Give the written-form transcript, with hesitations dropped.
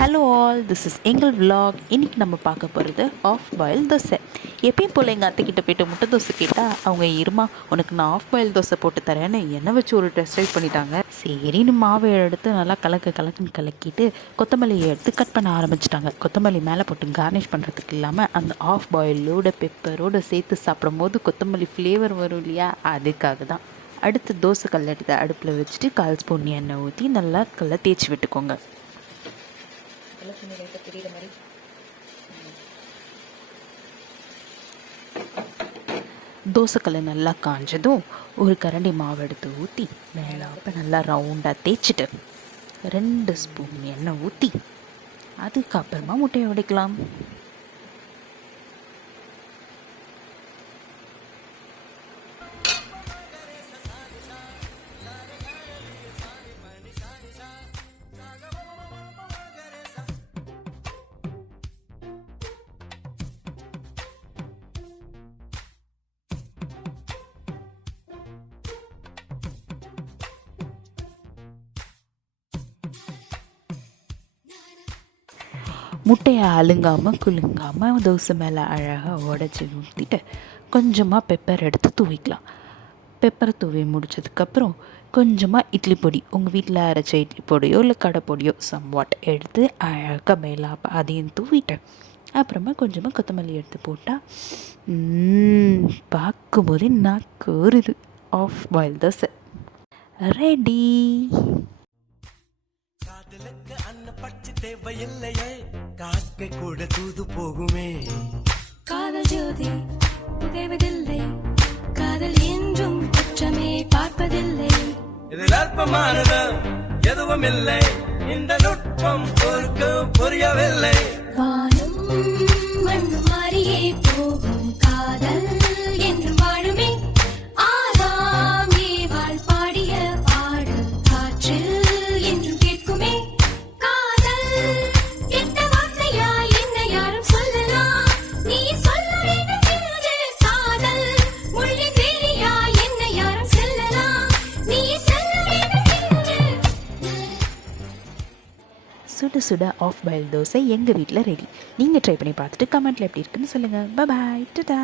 Hello all, this is எங்கள் vlog. இன்றைக்கி நம்ம பார்க்க போகிறது ஆஃப் பாயில் தோசை. எப்பயும் போல் எங்கள் அத்தைக்கிட்ட போய்ட்டு முட்டை தோசை கேட்டால் அவங்க இருமா உனக்கு நான் ஆஃப் பாயில் தோசை போட்டு தரேன்னு என்னை வச்சு ஒரு டெஸ்ட் ட்ரைவ் பண்ணிட்டாங்க. சரின்னு மாவை எடுத்து நல்லா கலக்குன்னு கலக்கிட்டு கொத்தமல்லியை எடுத்து கட் பண்ண ஆரம்பிச்சிட்டாங்க. கொத்தமல்லி மேலே போட்டு கார்னிஷ் பண்ணுறதுக்கு இல்லாமல் அந்த ஆஃப் பாயிலோட பெப்பரோடு சேர்த்து சாப்பிடும் போது கொத்தமல்லி ஃப்ளேவர் வரும் இல்லையா, அதுக்காக தான். அடுத்து தோசை கல் எடுத்து அடுப்பில் வச்சுட்டு 1/4 ஸ்பூன் எண்ணெய் ஊற்றி நல்லா கல்லை தேய்ச்சி விட்டுக்கோங்க. தோசைக்கல்லை நல்லா காஞ்சதும் ஒரு கரண்டி மாவு எடுத்து ஊற்றி மேலாப்ப நல்லா ரவுண்டாக தேய்ச்சிட்டு 2 ஸ்பூன் எண்ணெய் ஊற்றி அதுக்கப்புறமா முட்டையை உடைக்கலாம். முட்டையை அழுங்காமல் குலுங்காமல் தோசை மேலே அழகாக உடச்சி ஊற்றிட்டு கொஞ்சமாக பெப்பர் எடுத்து தூவிக்கலாம். பெப்பரை தூவி முடித்ததுக்கப்புறம் கொஞ்சமாக இட்லி பொடி, உங்கள் வீட்டில் அரைச்ச இட்லி பொடியோ இல்லை கடை பொடியோ சம்வாட் எடுத்து அழகாக மேலே அதையும் தூவிட்டு அப்புறமா கொஞ்சமாக கொத்தமல்லி எடுத்து போட்டால் பார்க்கும்போதே நாக்கு ஊறுது. Half boil dosa ready. தேவையில்லையே காக்கை கூட தூது போகுமே. காதல் ஜோதி புகைவதில்லை, காதல் என்றும் குற்றமே பார்ப்பதில்லை. இதில் அற்பமானது எதுவும் இல்லை, இந்த நுட்பம் பொறுக்கு புரியவில்லை. வானும் மண்ணு மாறியே போகும் காதல் என்று வாழுமே. ஆதாம் ஏவாள் பாடிய பாடும் காற்றில் என்றும் கேட்குமே. சுட சுட ஆஃப் பாயில் தோசை எங்கள் வீட்டில் ரெடி. நீங்கள் ட்ரை பண்ணி பார்த்துட்டு கமெண்ட்டில் எப்படி இருக்குன்னு சொல்லுங்கள். பாய், டாடா.